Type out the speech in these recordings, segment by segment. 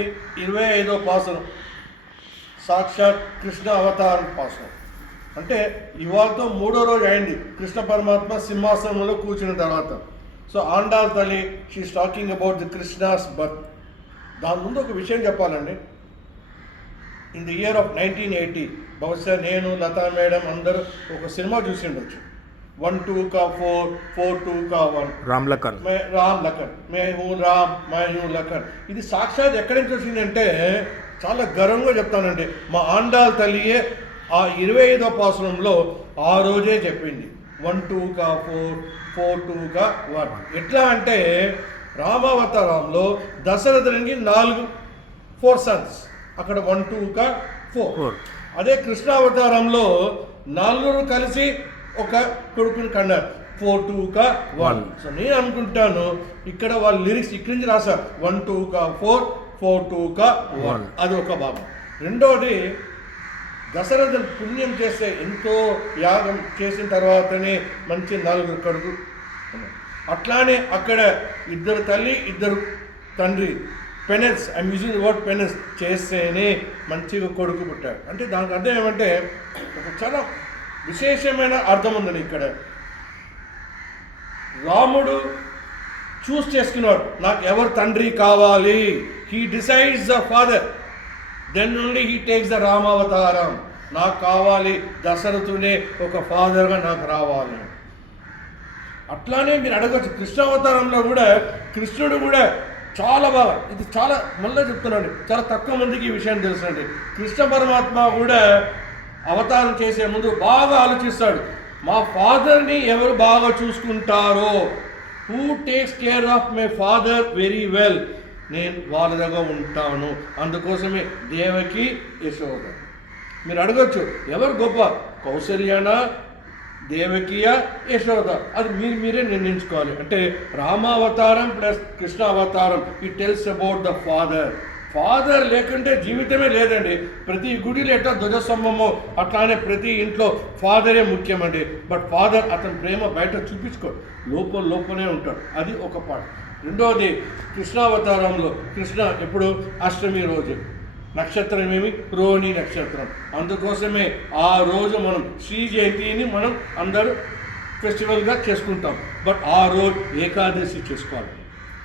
25వ పాసనం సాక్షాత్ కృష్ణ అవతారం పాసనం. అంటే ఇవాళతో 3వ రోజు అయింది కృష్ణ పరమాత్మ సింహాసనంలో కూర్చున్న తర్వాత. సో ఆండాల్ తల్లి she's talking about the Krishna's birth. దాని ముందు ఒక విషయం చెప్పాలండి. ఇన్ ది ఇయర్ ఆఫ్ 1980 బహుశా నేను లతా మేడం అందరూ ఒక సినిమా చూసి ఉండొచ్చు. 1 2 का 4 4 2 का 1 రామ్ లఖన్ మే హూ రామ్ మై హూ లఖన్. ఇది సాక్షాత్ ఎక్కడి నుంచి వచ్చిందంటే చాలా గర్వంగా చెప్తానండి, మా ఆండాల్ తల్లియే ఆ 25వ పాసనంలో ఆ రోజే చెప్పింది 1 2 का 4 4 2 का 1. ఎట్లా అంటే రామావతారంలో దశరథునికి 4 సన్స్, అక్కడ 1 2 का 4. అదే కృష్ణావతారంలో 4 కలిసి ఒక కొడుకుని కన్నారు 4 2 का 1. సో నేను అనుకుంటాను ఇక్కడ వాళ్ళ లిరిక్స్ ఇక్కడి నుంచి రాశారు 1 2 का 4 4 2 का 1. అది ఒక భాగం. రెండోది దశరథుడు పుణ్యం చేస్తే ఎంతో యాగం చేసిన తర్వాతనే మంచి 4 కొడుకు. అట్లానే అక్కడ 2 తల్లి 2 తండ్రి penance, I'm using the word penance, చేస్తేనే మంచిగా కొడుకు పుట్టాడు. అంటే దానికి అర్థం ఏమంటే ఒక చాలా విశేషమైన అర్థం ఉందండి ఇక్కడ. రాముడు చూస్ చేసుకున్నాడు నాకు ఎవరు తండ్రి కావాలి. He decides the father, then only he takes the రామావతారం. నాకు కావాలి దశరథుడే ఒక ఫాదర్గా నాకు రావాలి. అట్లానే మీరు అడగచ్చు కృష్ణావతారంలో కూడా కృష్ణుడు కూడా చాలా బాగా, ఇది చాలా మళ్ళీ చెప్తున్నాండి, చాలా తక్కువ మందికి ఈ విషయం తెలుసండి. కృష్ణ పరమాత్మ కూడా అవతారం చేసే ముందు బాగా ఆలోచిస్తాడు, మా ఫాదర్ని ఎవరు బాగా చూసుకుంటారో, who takes care of my father very well, నేను వాళ్ళ దగ్గర ఉంటాను. అందుకోసమే దేవకి యశోద. మీరు అడగచ్చు ఎవరు గొప్ప, కౌసల్యనా దేవకియా యశోద, అది మీరే నిర్ణయించుకోవాలి. అంటే రామావతారం ప్లస్ కృష్ణ అవతారం it tells about the father. Father లేకుంటే జీవితమే లేదండి. ప్రతి గుడిలో ఎట్లా ధ్వజస్తంభమో అట్లానే ప్రతి ఇంట్లో ఫాదరే ముఖ్యమండి. బట్ ఫాదర్ అతని ప్రేమ బయట చూపించుకోడు, లోపలనే ఉంటాడు. అది ఒక పార్ట్. రెండవది కృష్ణావతారంలో కృష్ణ ఎప్పుడు అష్టమి రోజు, నక్షత్రం ఏమి రోహిణి నక్షత్రం. అందుకోసమే ఆ రోజు మనం శ్రీ జయంతిని మనం అందరూ ఫెస్టివల్గా చేసుకుంటాం. బట్ ఆ రోజు ఏకాదశి చేసుకోవాలి.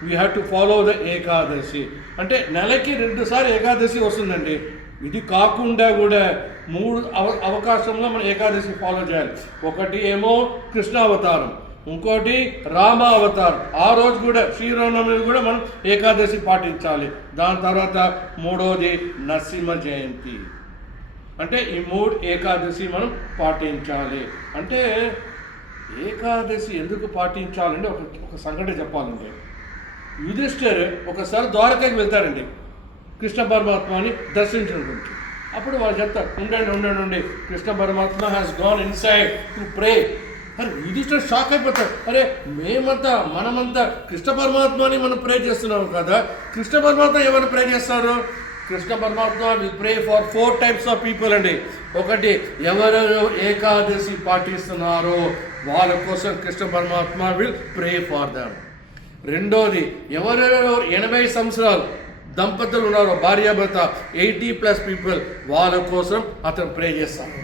We have to follow the Ekadashi. అంటే నెలకి 2 సార్లు ఏకాదశి వస్తుందండి. ఇది కాకుండా కూడా 3 అవకాశంలో మనం ఏకాదశి ఫాలో చేయాలి. ఒకటి ఏమో కృష్ణావతారం, ఇంకోటి రామావతారం. ఆ రోజు కూడా శ్రీరామనవమి కూడా మనం ఏకాదశి పాటించాలి. దాని తర్వాత 3వది నరసింహ జయంతి. అంటే ఈ 3 ఏకాదశి మనం పాటించాలి. అంటే ఏకాదశి ఎందుకు పాటించాలంటే ఒక సంఘటన చెప్పాలండి. యుధిష్ఠిర్ ఒకసారి ద్వారకకి వెళ్తారండి కృష్ణ పరమాత్మని దర్శించడం గురించి. అప్పుడు వాళ్ళు చెప్తారు ఉండండి కృష్ణ పరమాత్మ has gone inside to pray. అరే యుధిష్ఠిర్ షాక్ అయిపోతారు, అరే మనమంతా కృష్ణ పరమాత్మని మనం ప్రే చేస్తున్నాం కదా, కృష్ణ పరమాత్మ ఎవరు ప్రే చేస్తారు? కృష్ణ పరమాత్మ will pray for 4 types of people అండి. ఒకటి ఎవరెవరు ఏకాదశి పాటిస్తున్నారో వాళ్ళ కోసం కృష్ణ పరమాత్మ విల్ ప్రే ఫర్ దమ్. రెండోది ఎవరెవరు 80 సంవత్సరాలు దంపతులు ఉన్నారో భార్యాభర్త 80+ పీపుల్ వాళ్ళ కోసం అతను ప్రే చేస్తాడు.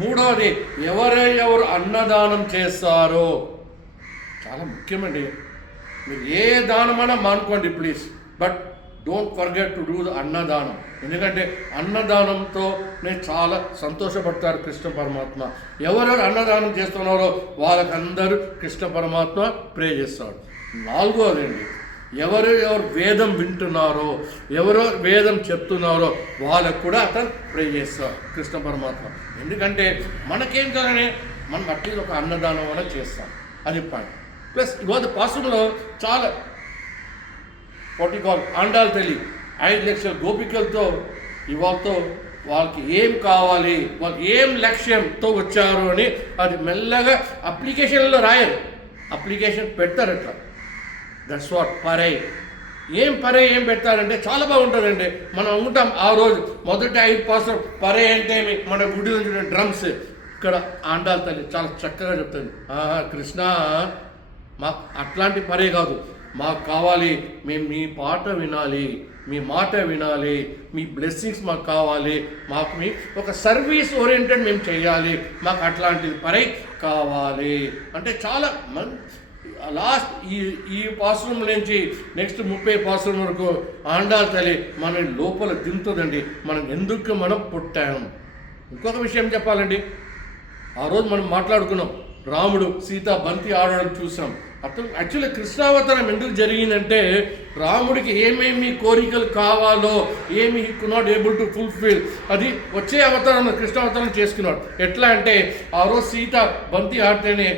మూడవది ఎవరెవరు అన్నదానం చేస్తారో, చాలా ముఖ్యమండి. మీరు ఏ దానమైనా మానుకోండి please, but don't forget to do the annadanam. ఎందుకంటే అన్నదానంతో నేను చాలా సంతోషపడతారు కృష్ణ పరమాత్మ. ఎవరెవరు అన్నదానం చేస్తున్నారో వాళ్ళకందరూ కృష్ణ పరమాత్మ ప్రే చేస్తాడు. 4వది అండి ఎవరు వేదం వింటున్నారో, ఎవరో వేదం చెప్తున్నారో వాళ్ళకు కూడా అతను ప్రే చేస్తారు కృష్ణ పరమాత్మ. ఎందుకంటే మనకేం కాదని మనం అట్లీస్ట్ ఒక అన్నదానం వల్ల చేస్తాం, అది పాయింట్. ప్లస్ ఇవాళ పాసులో చాలా పొటికాల్ ఆండాల్ తల్లి 5 లక్షల గోపికలతో ఇవాళతో వాళ్ళకి ఏం కావాలి, వాళ్ళు ఏం లక్ష్యంతో వచ్చారు అని అది మెల్లగా అప్లికేషన్లో రాయరు, అప్లికేషన్ పెడతారు అట్లా. That's what prayer. ఏం పెడతారంటే చాలా బాగుంటుందండి. మనం ఉంటాం ఆ రోజు మొదటి 5 పాసులు పరై అంటే మన గుడి నుంచి డ్రమ్స్. ఇక్కడ ఆండాల్ తల్లి చాలా చక్కగా చెప్తుంది, కృష్ణ మాకు అట్లాంటి పరే కాదు, మాకు కావాలి, మేము మీ పాట వినాలి, మీ మాట వినాలి, మీ బ్లెస్సింగ్స్ మాకు కావాలి, మాకు మీ ఒక సర్వీస్ ఓరియంటెడ్ మేము చేయాలి, మాకు అట్లాంటిది పరై కావాలి అంటే చాలా లాస్ట్ ఈ పాశ్రం నుంచి నెక్స్ట్ 30 పాశ్రం వరకు ఆండాల్ తల్లి మన లోపల దింతుందండి, మనం ఎందుకు మనం పుట్టాం. ఇంకొక విషయం చెప్పాలండి, ఆ రోజు మనం మాట్లాడుకున్నాం, రాముడు సీత బంతి ఆడడం చూసాం. అతను యాక్చువల్లీ కృష్ణావతారం ఎందుకు జరిగిందంటే రాముడికి ఏమేమి కోరికలు కావాలో ఏమి he could not able to fulfil, అది వచ్చే అవతారంలో కృష్ణావతారం చేసుకున్నాడు. ఎట్లా అంటే ఆ రోజు సీత బంతి ఆడితేనే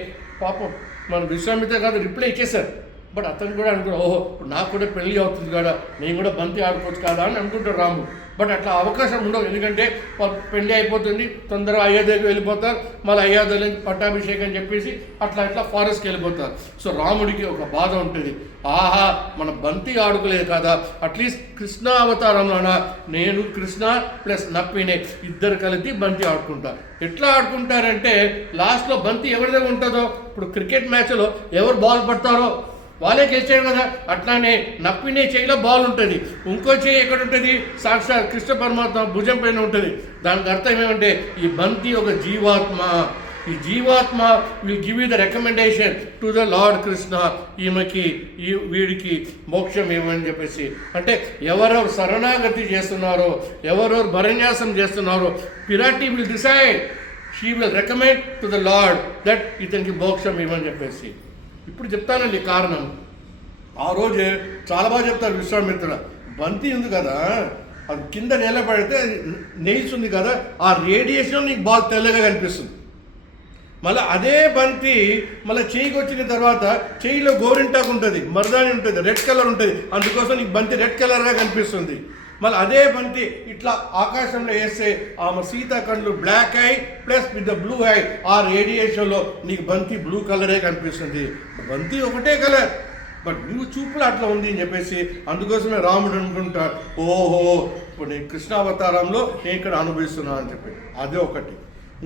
పాపం మన విశ్వామిత్ర కాదు రిప్లై ఇచ్చేశారు. బట్ అతను కూడా అనుకున్నాడు, ఓహో నాకు కూడా పెళ్ళి అవుతుంది కదా, నేను కూడా బంతి ఆడుకోవచ్చు కదా అని అనుకుంటాడు రాముడు. బట్ అట్లా అవకాశం ఉండవు, ఎందుకంటే పెళ్ళి అయిపోతుంది, తొందరగా అయోధ్యకి వెళ్ళిపోతారు, మళ్ళీ అయోధ్యలో పట్టాభిషేకం చెప్పేసి అట్లా ఫారెస్ట్కి వెళ్ళిపోతారు. సో రాముడికి ఒక బాధ ఉంటుంది, ఆహా మన బంతి ఆడుకోలేదు కదా, అట్లీస్ట్ కృష్ణ అవతారంలోన నేను కృష్ణ ప్లస్ నప్పినే ఇద్దరు కలిసి బంతి ఆడుకుంటారు. ఎట్లా ఆడుకుంటారంటే లాస్ట్లో బంతి ఎవరి దగ్గర ఉంటుందో, ఇప్పుడు క్రికెట్ మ్యాచ్లో ఎవరు బాల్ పడతారో వాళ్ళే గెలిచారు కదా, అట్లానే నప్పినే చేయిలో బాల్ ఉంటుంది, ఇంకో చేయి ఎక్కడ ఉంటుంది, సాక్షాత్ కృష్ణ పరమాత్మ భుజం పైన ఉంటుంది. దానికి అర్థం ఏమంటే ఈ బంతి ఒక జీవాత్మ, ఈ జీవాత్మ will give you the recommendation to the lord Krishna, ఈమెకి వీడికి మోక్షం ఇవ్వని చెప్పేసి. అంటే ఎవరెవరు శరణాగతి చేస్తున్నారో, ఎవరెవరు భరణ్యాసం చేస్తున్నారో, Piratti will decide, she will recommend to the lord that ఇతనికి మోక్షం ఇవ్వని చెప్పేసి. ఇప్పుడు చెప్తానండి కారణం. ఆ రోజు చాలా బాగా చెప్తారు విశ్వామిత్రుడు, బంతి ఉంది కదా అది కింద నేల పడితే నెయిల్స్ ఉంది కదా, ఆ రేడియేషన్ నీకు బాల్ తెల్లగా కనిపిస్తుంది. మళ్ళీ అదే బంతి మళ్ళీ చేయికి వచ్చిన తర్వాత చేయిలో గోరింటాకు ఉంటుంది, మరదాని ఉంటుంది, రెడ్ కలర్ ఉంటుంది, అందుకోసం నీకు బంతి రెడ్ కలర్గా కనిపిస్తుంది. మళ్ళీ అదే బంతి ఇట్లా ఆకాశంలో వేస్తే ఆమె సీత కళ్ళు black eye plus with the blue eye, ఆ రేడియేషన్లో నీకు బంతి బ్లూ కలరే కనిపిస్తుంది. బంతి ఒకటే కలర్, బట్ నువ్వు చూపులు అట్లా ఉంది అని చెప్పేసి అందుకోసమే రాముడు అనుకుంటాడు, ఓహో ఇప్పుడు నేను కృష్ణావతారంలో నేను ఇక్కడ అనుభవిస్తున్నాను అని చెప్పి. అదే ఒకటి.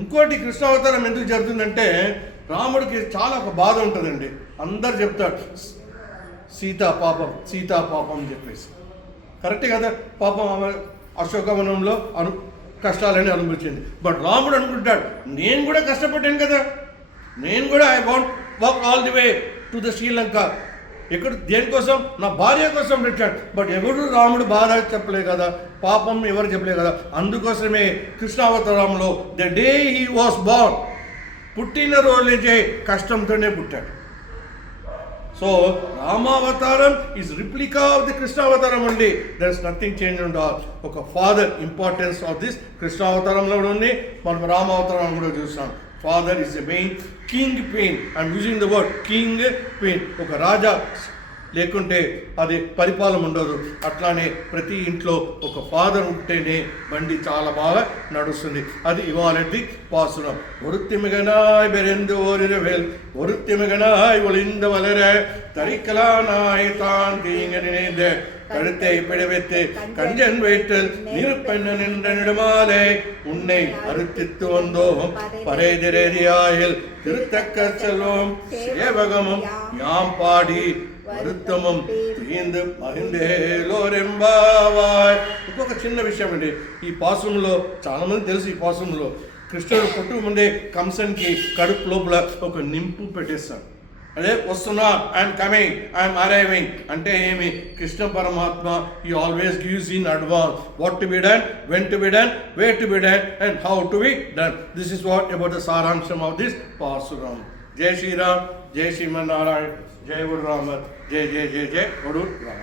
ఇంకోటి కృష్ణావతారం ఎందుకు జరుగుతుందంటే రాముడికి చాలా ఒక బాధ ఉంటుందండి. అందరు చెప్తాడు సీతా పాపం అని చెప్పేసి, కరెక్టే కదా, పాపం ఆమె అశోకవనంలో కష్టాలని అనుభవించింది. బట్ రాముడు అనుకుంటాడు నేను కూడా కష్టపడ్డాను కదా, నేను కూడా I want walk all the way to the Sri Lanka, ఎక్కడ దేనికోసం, నా భార్య కోసం పెట్టాడు. బట్ ఎవరు రాముడు బాధ చెప్పలేదు కదా, పాపం ఎవరు చెప్పలేదు కదా, అందుకోసమే కృష్ణావతారంలో the day he was born, పుట్టిన రోజు నుంచే కష్టంతోనే పుట్టాడు. So Ramavataram is replica of the Krishnavataram అండి. There is nothing change and all. ఒక ఫాదర్ ఇంపార్టెన్స్ ఆఫ్ దిస్ కృష్ణావతారంలో కూడా ఉంది, మనం రామావతారం కూడా చూస్తాం. Father is a main king pain, I'm using the word king pain. ఒక రాజా లేకుంటే అది పరిపాలన ఉండదు. అట్లానే ప్రతి ఇంట్లో ఒక ఫాదర్ ఉంటేనే బండి చాలా బాగా నడుస్తుంది. అది ఇవాళటి పాసురం. ఒరుత్తిమిగనాయ్ బెరెందు ఓరిరవేల్ ఒరుత్తిమిగనాయ్ ఒలింద వలరే தரிக்கலானாய் தான் தீங்க நினைந்த கழுத்தை பிடிவித்து கஞ்சன் வைத்தல் நிருப்பெண்ண நின்ற நெடுமாலை உன்னை அறுத்தித்து வந்தோம் பரைதிரேதியாயில் திருத்தக்க செல்வம் சேவகமும் யாம் பாடி வருத்தமும் తీందు మహిందేలోరెంబావాయ్. ఇంకొక చిన్న విషయం అండి, ఈ పాసురంలో చాలా మంది తెలుసు, ఈ పాసురంలో కృష్ణుడు పుట్టుక ముందే కంసన్కి కడుపు లోపల ఒక నింపు పెట్టేస్తాడు. అదే వస్తున్నా, ఐఎమ్ కమింగ్, ఐఎమ్ అరైవింగ్ అంటే ఏమి, కృష్ణ పరమాత్మ ఈ always gives in advance what to be done, when to be done, where to be done and how to be done. This is what about the సారాంశం ఆఫ్ దిస్ పాసురం. జై శ్రీరామ్, జై శ్రీమన్నారాయణ, జై గురు రామ, జై జై జై జై గురు రామ.